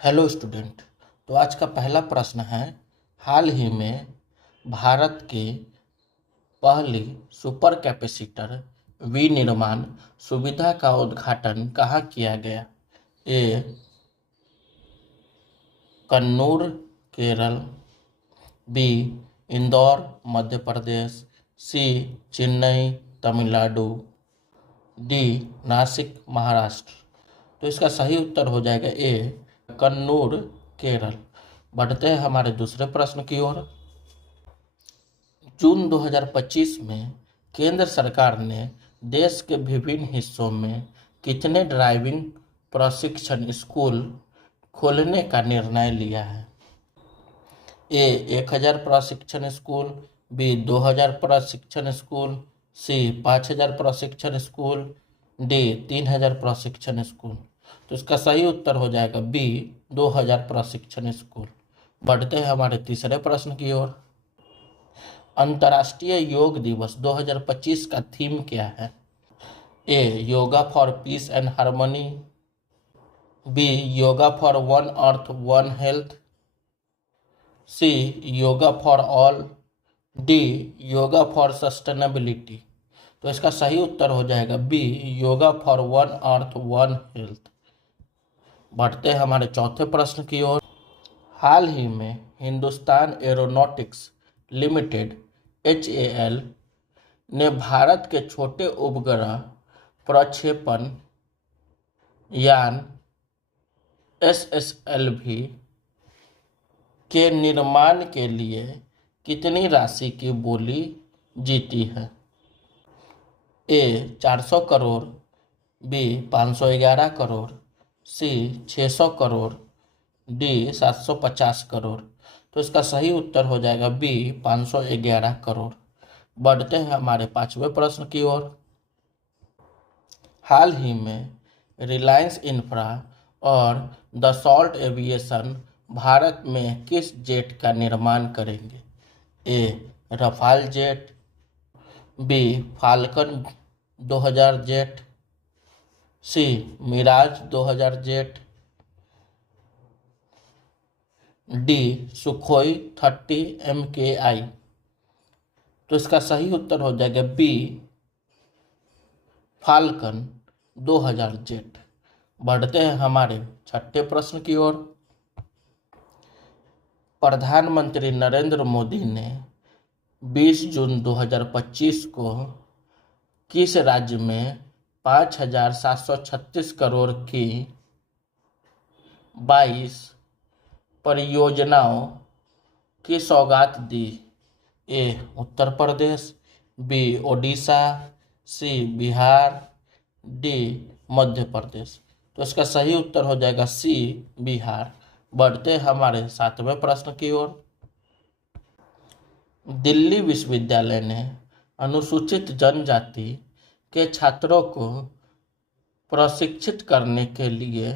Hello student. तो आज का पहला प्रश्न है, हाल ही में भारत की पहली सुपर कैपेसिटर विनिर्माण सुविधा का उद्घाटन कहाँ किया गया? ए कन्नूर केरल, बी इंदौर मध्य प्रदेश, सी चेन्नई तमिलनाडु, डी नासिक महाराष्ट्र। तो इसका सही उत्तर हो जाएगा ए कन्नूर केरल। बढ़ते हैं हमारे दूसरे प्रश्न की ओर। जून 2025 में केंद्र सरकार ने देश के विभिन्न हिस्सों में कितने ड्राइविंग प्रशिक्षण स्कूल खोलने का निर्णय लिया है? ए 1000 प्रशिक्षण स्कूल, बी 2000 प्रशिक्षण स्कूल, सी 5000 प्रशिक्षण स्कूल, डी 3000 प्रशिक्षण स्कूल। तो इसका सही उत्तर हो जाएगा बी 2000 प्रशिक्षण स्कूल। बढ़ते हैं हमारे तीसरे प्रश्न की ओर। अंतर्राष्ट्रीय योग दिवस 2025 का थीम क्या है? A yoga for peace and harmony, B yoga for one earth one health, C yoga for all, D yoga for sustainability. तो इसका सही उत्तर हो जाएगा B yoga for one earth one health. बढ़ते हैं हमारे चौथे प्रश्न की ओर। हाल ही में हिंदुस्तान एरोनॉटिक्स लिमिटेड HAL ने भारत के छोटे उपग्रह प्रक्षेपण यान SSLV के निर्माण के लिए कितनी राशि की बोली जीती है? ए 400 करोड़, बी 511 करोड़, सी 600 करोड़, डी 750 करोड़। तो इसका सही उत्तर हो जाएगा बी 511 करोड़। बढ़ते हैं हमारे पांचवें प्रश्न की ओर। हाल ही में रिलायंस इंफ्रा और दसॉल्ट एविएशन भारत में किस जेट का निर्माण करेंगे? A Rafale jet, B Falcon 2000 jet, C Mirage 2000 jet, D Sukhoi 30 MKI। तो इसका सही उत्तर हो जाएगा बी फाल्कन 2000 जेट। बढ़ते हैं हमारे छठे प्रश्न की ओर। प्रधानमंत्री नरेंद्र मोदी ने 20 जून 2025 को किस राज्य में 5736 करोड़ की 22 परियोजनाओं की सौगात दी? ए उत्तर प्रदेश, बी ओडिशा, सी बिहार, डी मध्य प्रदेश। तो इसका सही उत्तर हो जाएगा सी बिहार। बढ़ते हमारे सातवें प्रश्न की ओर। दिल्ली विश्वविद्यालय ने अनुसूचित जनजाति के छात्रों को प्रशिक्षित करने के लिए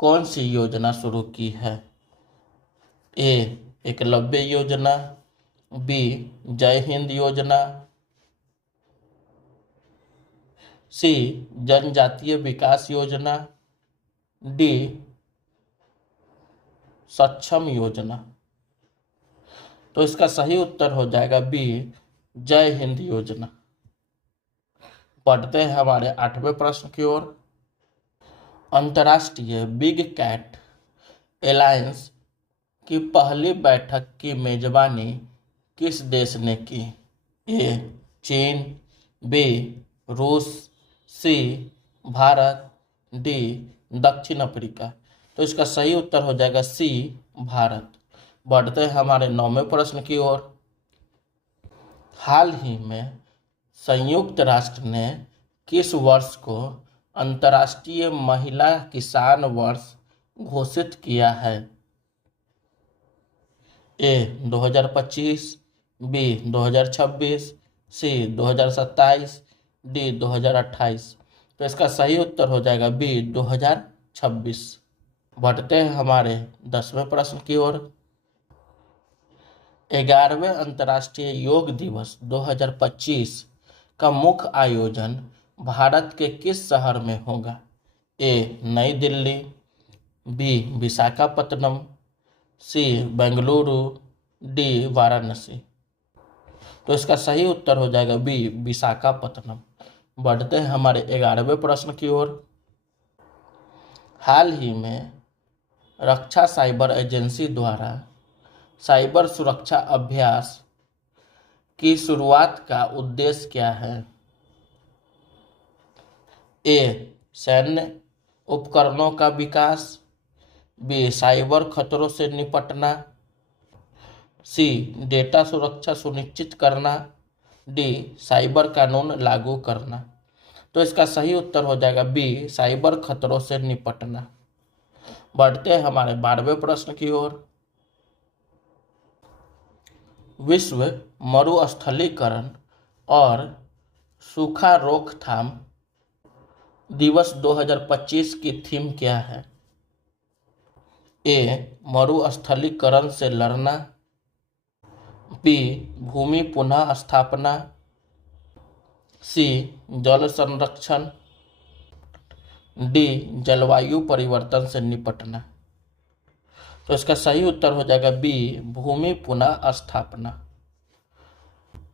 कौन सी योजना शुरू की है? ए एकलव्य योजना, बी जय हिंद योजना, सी जनजातीय विकास योजना, डी सक्षम योजना। तो इसका सही उत्तर हो जाएगा बी जय हिंद योजना। बढ़ते हैं हमारे आठवें प्रश्न की ओर। अंतर्राष्ट्रीय बिग कैट एलायंस की पहली बैठक की मेजबानी किस देश ने की? ए चीन, बी रूस, सी भारत, डी दक्षिण अफ्रीका। तो इसका सही उत्तर हो जाएगा सी भारत। बढ़ते हैं हमारे नौवें प्रश्न की ओर। हाल ही में संयुक्त राष्ट्र ने किस वर्ष को अंतर्राष्ट्रीय महिला किसान वर्ष घोषित किया है? ए 2025, बी 2026, सी 2027, डी 2028। तो इसका सही उत्तर हो जाएगा बी 2026। बढ़ते हैं हमारे 10वें प्रश्न की ओर। 11वें अंतर्राष्ट्रीय योग दिवस 2025 का मुख्य आयोजन भारत के किस शहर में होगा? ए नई दिल्ली, बी विशाखापत्तनम, सी बेंगलुरु, डी वाराणसी। तो इसका सही उत्तर हो जाएगा बी विशाखापत्तनम। बढ़ते हैं हमारे 11वें प्रश्न की ओर। हाल ही में रक्षा साइबर एजेंसी द्वारा साइबर सुरक्षा अभ्यास की शुरुआत का उद्देश्य क्या है? ए सैन्य उपकरणों का विकास, बी साइबर खतरों से निपटना, सी डेटा सुरक्षा सुनिश्चित करना, डी साइबर कानून लागू करना। तो इसका सही उत्तर हो जाएगा बी साइबर खतरों से निपटना। बढ़ते हैं हमारे 12वें प्रश्न की ओर। विश्व मरुस्थलीकरण और सूखा रोकथाम दिवस 2025 की थीम क्या है? ए मरुस्थलीकरण से लड़ना, बी भूमि पुनः स्थापना, सी जल संरक्षण, डी जलवायु परिवर्तन से निपटना। तो इसका सही उत्तर हो जाएगा बी भूमि पुनः स्थापना।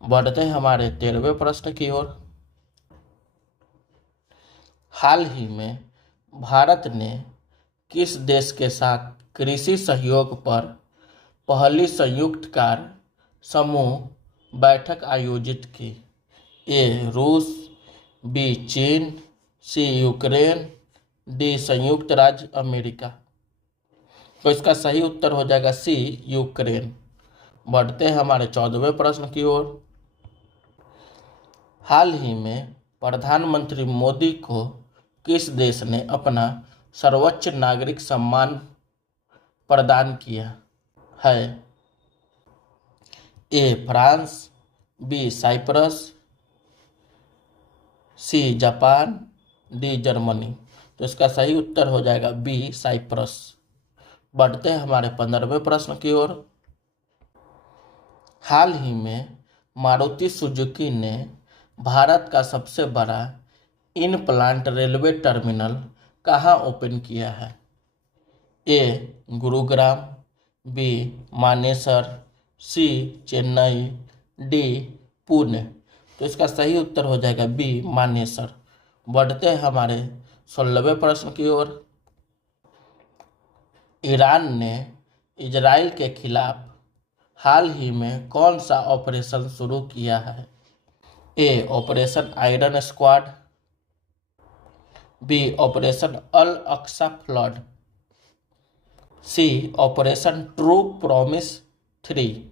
बढ़ते हैं हमारे 13वें प्रश्न की ओर। हाल ही में भारत ने किस देश के साथ कृषि सहयोग पर पहली संयुक्त कार्य समूह बैठक आयोजित की? ए रूस, बी चीन, सी यूक्रेन, डी संयुक्त राज्य अमेरिका। तो इसका सही उत्तर हो जाएगा सी यूक्रेन। बढ़ते हैं हमारे 14वें प्रश्न की ओर। हाल ही में प्रधानमंत्री मोदी को किस देश ने अपना सर्वोच्च नागरिक सम्मान प्रदान किया है? A France, B Cyprus, C Japan, D Germany. तो इसका सही उत्तर हो जाएगा बी साइप्रस। बढ़ते हैं हमारे 15वें प्रश्न की ओर। हाल ही में मारुति सुजुकी ने भारत का सबसे बड़ा इन प्लांट रेलवे टर्मिनल कहाँ ओपन किया है? ए गुरुग्राम, बी मानेसर, सी चेन्नई, डी पुणे। तो इसका सही उत्तर हो जाएगा बी मानेसर। बढ़ते हैं हमारे 16वें प्रश्न की ओर। ईरान ने इजराइल के खिलाफ हाल ही में कौन सा ऑपरेशन शुरू किया है? A operation Iron Squad, B operation Al Aqsa Flood, C operation True Promise 3,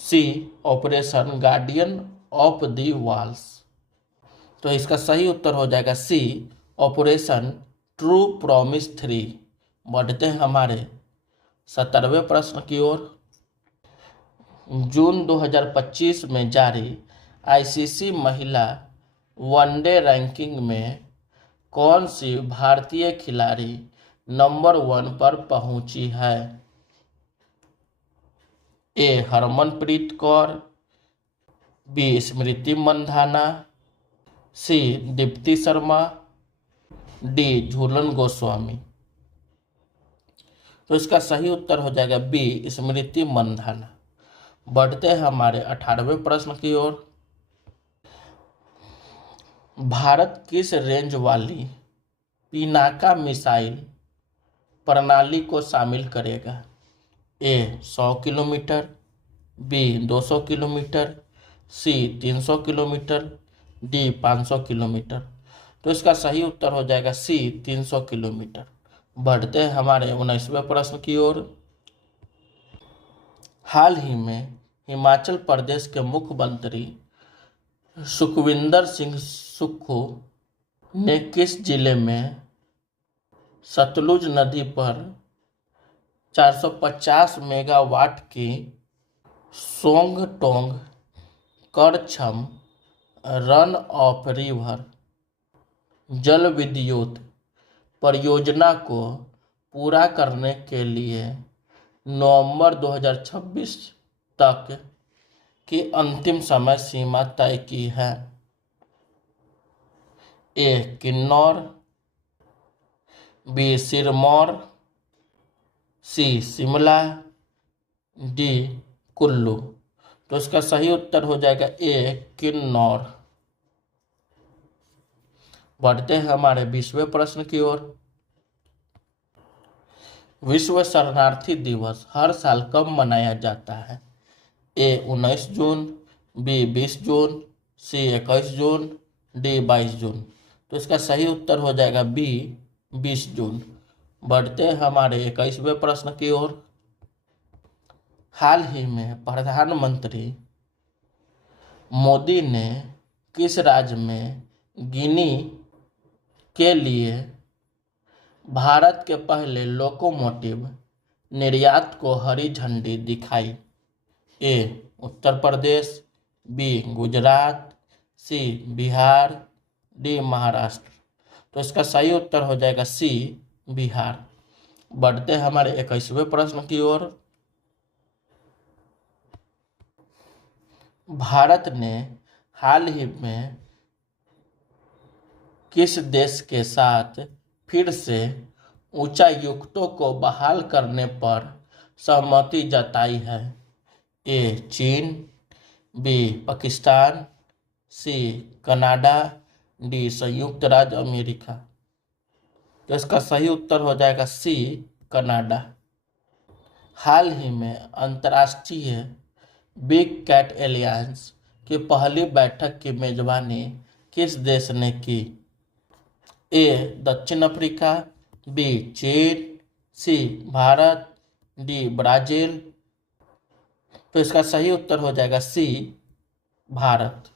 C operation Guardian of the Walls. तो इसका सही उत्तर हो जाएगा सी ऑपरेशन ट्रू प्रॉमिस 3। बढ़ते हैं हमारे 17वें प्रश्न की ओर। जून 2025 में जारी आईसीसी महिला वनडे रैंकिंग में कौन सी भारतीय खिलाड़ी नंबर 1 पर पहुंची है? ए हरमनप्रीत कौर, बी स्मृति मंधाना, सी दीप्ति शर्मा, डी झूलन गोस्वामी। तो इसका सही उत्तर हो जाएगा बी स्मृति मंधाना। बढ़ते हैं हमारे 18वें प्रश्न की ओर। भारत किस रेंज वाली पिनाका मिसाइल प्रणाली को शामिल करेगा? ए 100 किलोमीटर, बी 200 किलोमीटर, सी 300 किलोमीटर, डी 500 किलोमीटर। तो इसका सही उत्तर हो जाएगा सी 300 किलोमीटर। बढ़ते हैं हमारे 19वें प्रश्न की ओर। हाल ही में हिमाचल प्रदेश के मुख्यमंत्री सुखविंदर सिंह सुक्खू ने किस जिले में सतलुज नदी पर 450 मेगावाट की सोंगटोंग करछम रन ऑफ रिवर जल विद्युत परियोजना को पूरा करने के लिए नवंबर 2026 तक की अंतिम समय सीमा तय की है? ए किन्नौर, बी सिरमौर, सी शिमला, डी कुल्लू। तो इसका सही उत्तर हो जाएगा ए किन्नौर। बढ़ते हैं हमारे 20वें प्रश्न की ओर। विश्व शरणार्थी दिवस हर साल कब मनाया जाता है? ए 19 जून, बी 20 जून, सी 21 जून, डी 22 जून। तो इसका सही उत्तर हो जाएगा बी 20 जून। बढ़ते हैं हमारे 21वें प्रश्न की ओर। हाल ही में प्रधानमंत्री मोदी ने किस राज्य में गिनी के लिए भारत के पहले लोकोमोटिव निर्यात को हरी झंडी दिखाई? ए उत्तर प्रदेश, बी गुजरात, सी बिहार, डी महाराष्ट्र। तो इसका सही उत्तर हो जाएगा सी बिहार। बढ़ते हैं हमारे 21वें प्रश्न की ओर। भारत ने हाल ही में किस देश के साथ फिर से उच्चायुक्तों को बहाल करने पर सहमति जताई है? ए चीन, B Pakistan, C Canada, D संयुक्त राज्य अमेरिका। तो इसका सही उत्तर हो जाएगा सी कनाडा। हाल ही में अंतर्राष्ट्रीय बिग कैट एलियंस की पहली बैठक की मेजबानी किस देश ने की? ए दक्षिण अफ्रीका, बी चीन, सी भारत, डी ब्राजील। तो इसका सही उत्तर हो जाएगा सी भारत।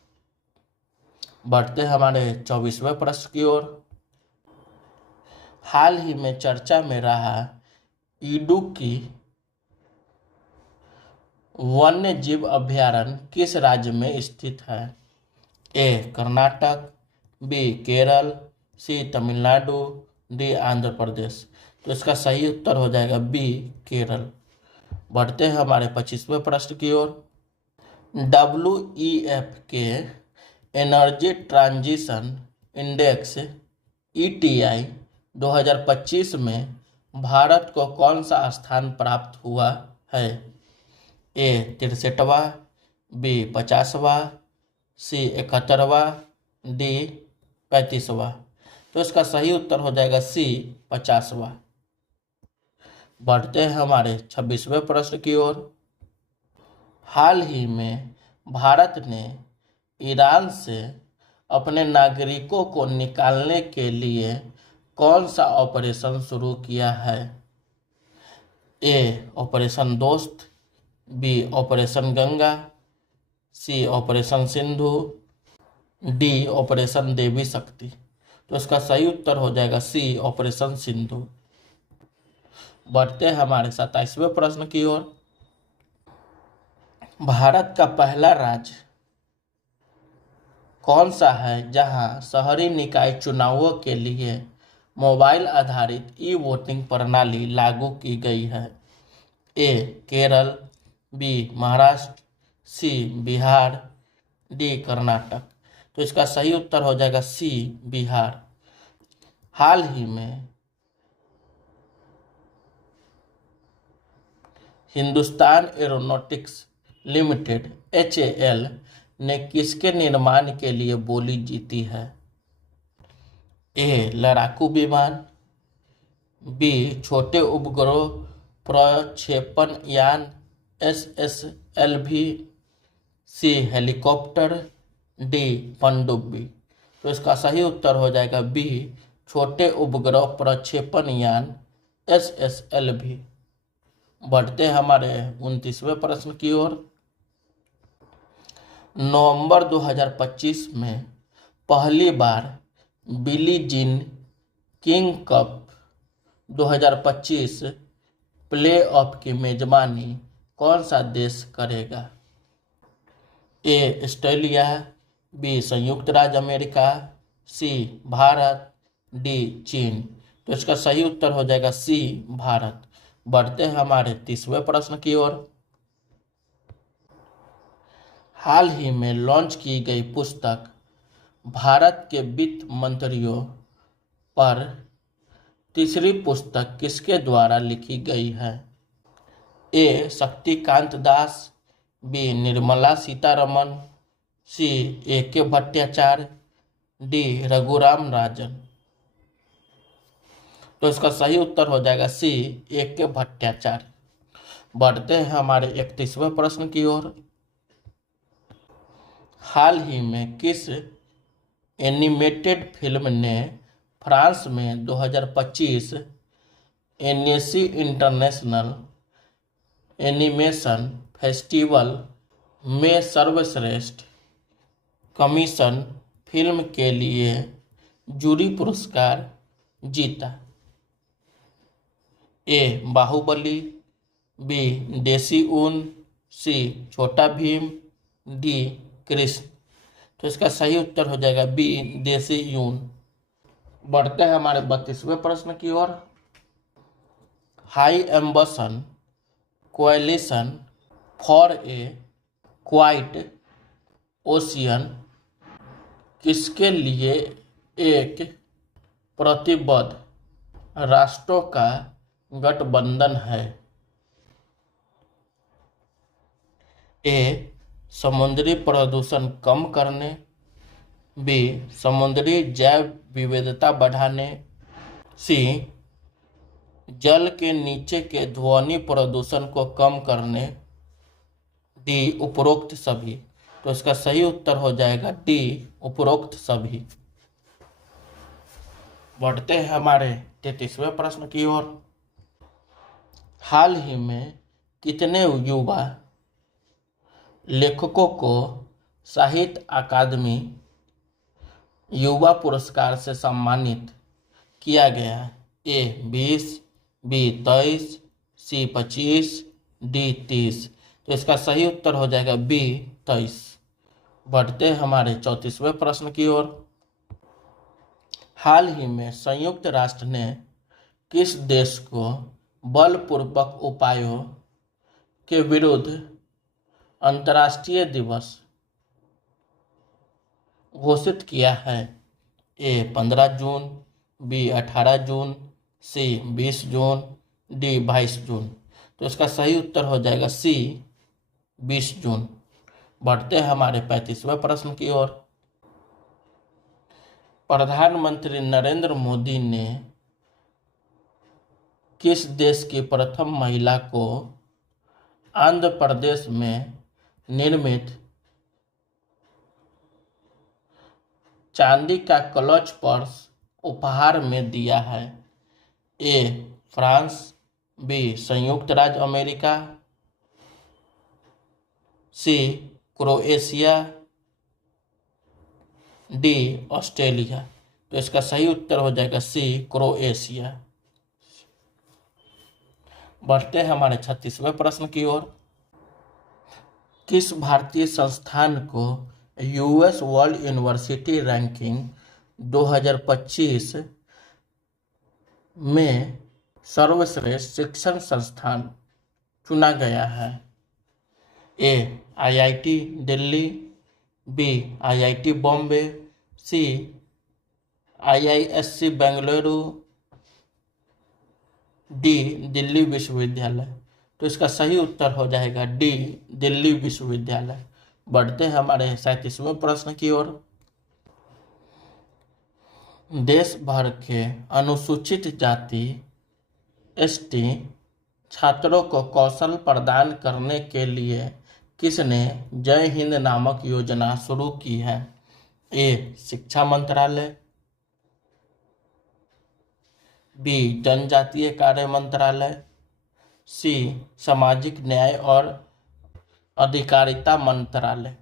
बढ़ते हमारे 24वें प्रश्न की ओर। हाल ही में चर्चा में रहा इडुक्की वन्य जीव अभयारण्य किस राज्य में स्थित है? ए कर्नाटक, बी केरल, सी तमिलनाडु, डी आंध्र प्रदेश। तो इसका सही उत्तर हो जाएगा बी केरल। बढ़ते हैं हमारे 25वें प्रश्न की ओर। WEF के एनर्जी ट्रांजिशन इंडेक्स ETI 2025 में भारत को कौन सा स्थान प्राप्त हुआ है? ए 63वां, बी 50वां, सी 71वां, डी 35वां। तो इसका सही उत्तर हो जाएगा सी 50वां। बढ़ते हैं हमारे 26वें प्रश्न की ओर। हाल ही में भारत ने ईरान से अपने नागरिकों को निकालने के लिए कौन सा ऑपरेशन शुरू किया है? ए ऑपरेशन दोस्त, बी ऑपरेशन गंगा, सी ऑपरेशन सिंधु, डी ऑपरेशन देवी शक्ति। तो इसका सही उत्तर हो जाएगा सी ऑपरेशन सिंधु। बढ़ते हैं हमारे 27वें प्रश्न की ओर। भारत का पहला राज्य कौन सा है जहां शहरी निकाय चुनावों के लिए मोबाइल आधारित ई-वोटिंग प्रणाली लागू की गई है? ए केरल, बी महाराष्ट्र, सी बिहार, डी कर्नाटक। तो इसका सही उत्तर हो जाएगा सी बिहार। हाल ही में हिंदुस्तान एरोनॉटिक्स लिमिटेड HAL ने किसके निर्माण के लिए बोली जीती है? ए लड़ाकू विमान, बी छोटे उपग्रह प्रक्षेपण यान SSLV, सी हेलीकॉप्टर, डी पनडुब्बी। तो इसका सही उत्तर हो जाएगा बी छोटे उपग्रह प्रक्षेपण यान SSLV। बढ़ते हमारे 29वें प्रश्न की ओर। नवंबर 2025 में पहली बार Billie Jean King Cup 2025 playoff की मेजबानी कौन सा देश करेगा? ए ऑस्ट्रेलिया, बी संयुक्त राज्य अमेरिका, सी भारत, डी चीन। तो इसका सही उत्तर हो जाएगा सी भारत। बढ़ते हैं हमारे 30वें प्रश्न की ओर। हाल ही में लॉन्च की गई पुस्तक भारत के वित्त मंत्रियों पर तीसरी पुस्तक किसके द्वारा लिखी गई है? ए शक्तिकांत दास, बी निर्मला सीतारमन, सी ए.के. भट्टाचार्य, डी रघुराम राजन। तो इसका सही उत्तर हो जाएगा सी ए.के. भट्टाचार्य। बढ़ते हैं हमारे 31वें प्रश्न की ओर। हाल ही में किस एनिमेटेड फिल्म ने फ्रांस में 2025 एनएसी इंटरनेशनल एनिमेशन फेस्टिवल में सर्वश्रेष्ठ कमीशन फिल्म के लिए जूरी पुरस्कार जीता? ए बाहुबली, बी देसी ऊन, सी छोटा भीम, डी कृष्ण। तो इसका सही उत्तर हो जाएगा बी देसी ऊन। बढ़ते हैं हमारे 32वें प्रश्न की ओर। High Ambition Coalition for a Quiet Ocean किसके लिए एक प्रतिबद्ध राष्ट्रों का गठबंधन है? ए समुद्री प्रदूषण कम करने, बी समुद्री जैव विविधता बढ़ाने, सी जल के नीचे के ध्वनि प्रदूषण को कम करने, डी उपरोक्त सभी। तो इसका सही उत्तर हो जाएगा डी उपरोक्त सभी। बढ़ते हैं हमारे 33वें प्रश्न की ओर। हाल ही में कितने युवा लेखकों को साहित्य अकादमी युवा पुरस्कार से सम्मानित किया गया? ए 20, बी 23, सी 25, डी 30। तो इसका सही उत्तर हो जाएगा बी 23। बढ़ते हैं हमारे 34वें प्रश्न की ओर। हाल ही में संयुक्त राष्ट्र ने किस देश को बलपूर्वक उपायों के विरुद्ध अंतर्राष्ट्रीय दिवस घोषित किया है? ए 15 जून, बी 18 जून, सी 20 जून, डी 22 जून। तो इसका सही उत्तर हो जाएगा सी 20 जून। बढ़ते हैं हमारे 35वें प्रश्न की ओर। प्रधानमंत्री नरेंद्र मोदी ने किस देश की प्रथम महिला को आंध्र प्रदेश में निर्मित चांदी का क्लच पर्स उपहार में दिया है? ए फ्रांस, बी संयुक्त राज्य अमेरिका, सी क्रोएशिया, डी ऑस्ट्रेलिया। तो इसका सही उत्तर हो जाएगा सी क्रोएशिया। बढ़ते हैं हमारे 36वें प्रश्न की ओर। किस भारतीय संस्थान को यूएस वर्ल्ड यूनिवर्सिटी रैंकिंग 2025 में सर्वश्रेष्ठ शिक्षण संस्थान चुना गया है? A IIT Delhi, B IIT Bombay, C IISc Bengaluru, D Delhi विश्वविद्यालय। तो इसका सही उत्तर हो जाएगा डी दिल्ली विश्वविद्यालय। बढ़ते हैं हमारे 37वें प्रश्न की ओर। देश भर के अनुसूचित जाति एसटी छात्रों को कौशल प्रदान करने के लिए किसने जय हिंद नामक योजना शुरू की है? ए शिक्षा मंत्रालय, बी जनजातीय कार्य मंत्रालय, सी सामाजिक न्याय और अधिकारिता मंत्रालय,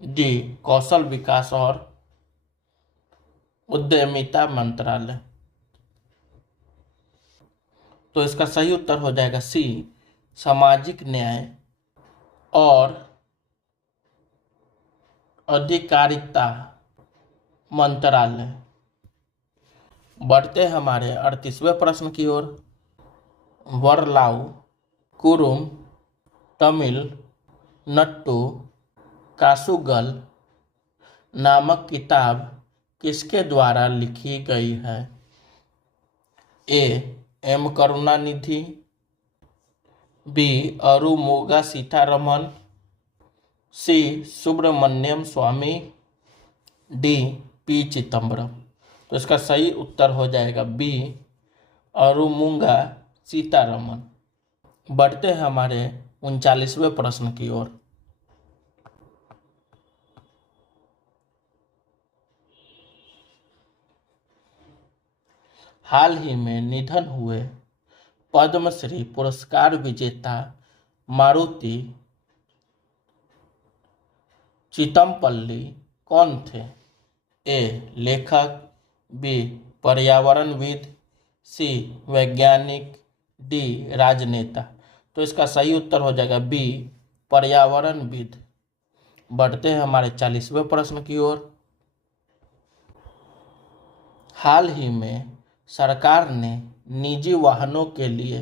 डी कौशल विकास और उद्यमिता मंत्रालय। तो इसका सही उत्तर हो जाएगा सी सामाजिक न्याय और अधिकारिता मंत्रालय। बढ़ते हमारे 38वें प्रश्न की ओर। वरलाउ कुरुम तमिल नट्टू कासुगल नामक किताब किसके द्वारा लिखी गई है? A M Karunanidhi, B Arumuga Sitaraman, C Subramanian Swamy, D P Chidambaram. तो इसका सही उत्तर हो जाएगा बी अरुमुगा सीतारमन। बढ़ते हैं हमारे 39वें प्रश्न की ओर। हाल ही में निधन हुए पद्मश्री पुरस्कार विजेता मारुति चितमपल्ली कौन थे? ए लेखक, बी पर्यावरणविद, सी वैज्ञानिक, डी राजनेता। तो इसका सही उत्तर हो जाएगा बी पर्यावरणविद। बढ़ते हैं हमारे 40वें प्रश्न की ओर। हाल ही में सरकार ने निजी वाहनों के लिए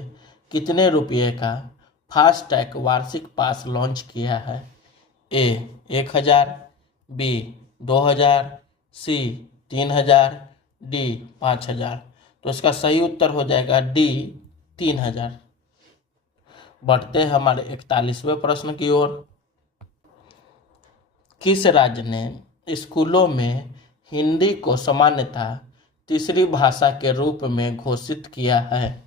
कितने रुपये का फास्टैग वार्षिक पास लॉन्च किया है? ए 1000, बी 2000, सी 3000, डी 5000। तो इसका सही उत्तर हो जाएगा डी 3000। बढ़ते हैं हमारे 41वें प्रश्न की ओर। किस राज्य ने स्कूलों में हिंदी को सामान्यतः तीसरी भाषा के रूप में घोषित किया है?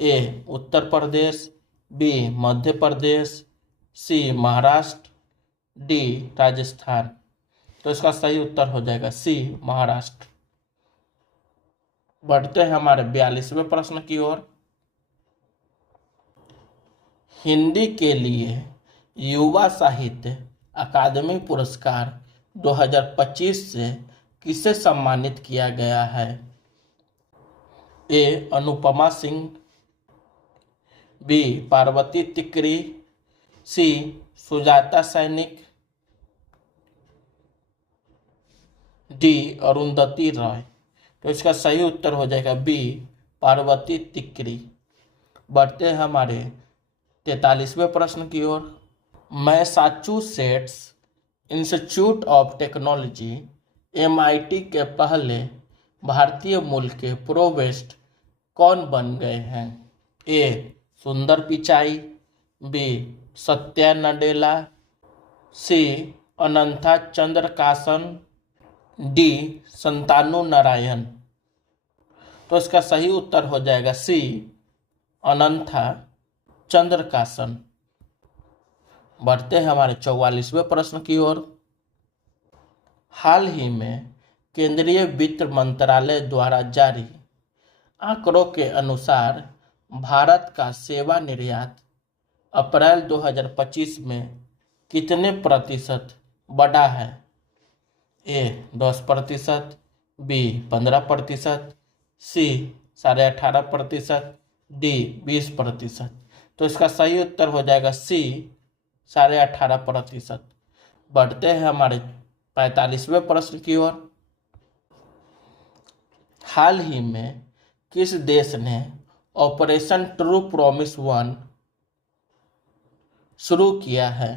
ए उत्तर प्रदेश, बी मध्य प्रदेश, सी महाराष्ट्र, डी राजस्थान। तो इसका सही उत्तर हो जाएगा सी महाराष्ट्र। बढ़ते हैं हमारे 42वें प्रश्न की ओर। हिंदी के लिए युवा साहित्य अकादमी पुरस्कार 2025 से किसे सम्मानित किया गया है? ए अनुपमा सिंह, बी पार्वती तिकरी, सी सुजाता सैनिक, डी अरुंधति रॉय। तो इसका सही उत्तर हो जाएगा बी पार्वती तिकरी। बढ़ते हैं हमारे 43वें प्रश्न की ओर। Massachusetts Institute of Technology MIT के पहले भारतीय मूल के प्रोवेस्ट कौन बन गए हैं? ए सुंदर पिचाई, बी सत्या नडेला, सी अनंथा चंद्रकासन, डी संतानु नारायण। तो इसका सही उत्तर हो जाएगा सी अनंथा चंद्रकासन। बढ़ते हैं हमारे 44वें प्रश्न की ओर। हाल ही में केंद्रीय वित्त मंत्रालय द्वारा जारी आंकड़ों के अनुसार भारत का सेवा निर्यात अप्रैल 2025 में कितने प्रतिशत बढ़ा है? ए 10%, बी 15%, सी 18.5%, डी 20%। तो इसका सही उत्तर हो जाएगा सी 18.5%। बढ़ते हैं हमारे 45वें प्रश्न की ओर। हाल ही में किस देश ने ऑपरेशन ट्रू प्रॉमिस 1 शुरू किया है?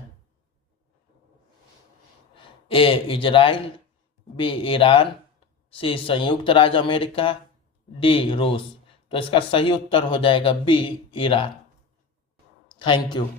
ए इजराइल, बी ईरान, सी संयुक्त राज्य अमेरिका, डी रूस। तो इसका सही उत्तर हो जाएगा बी ईरान। Thank you.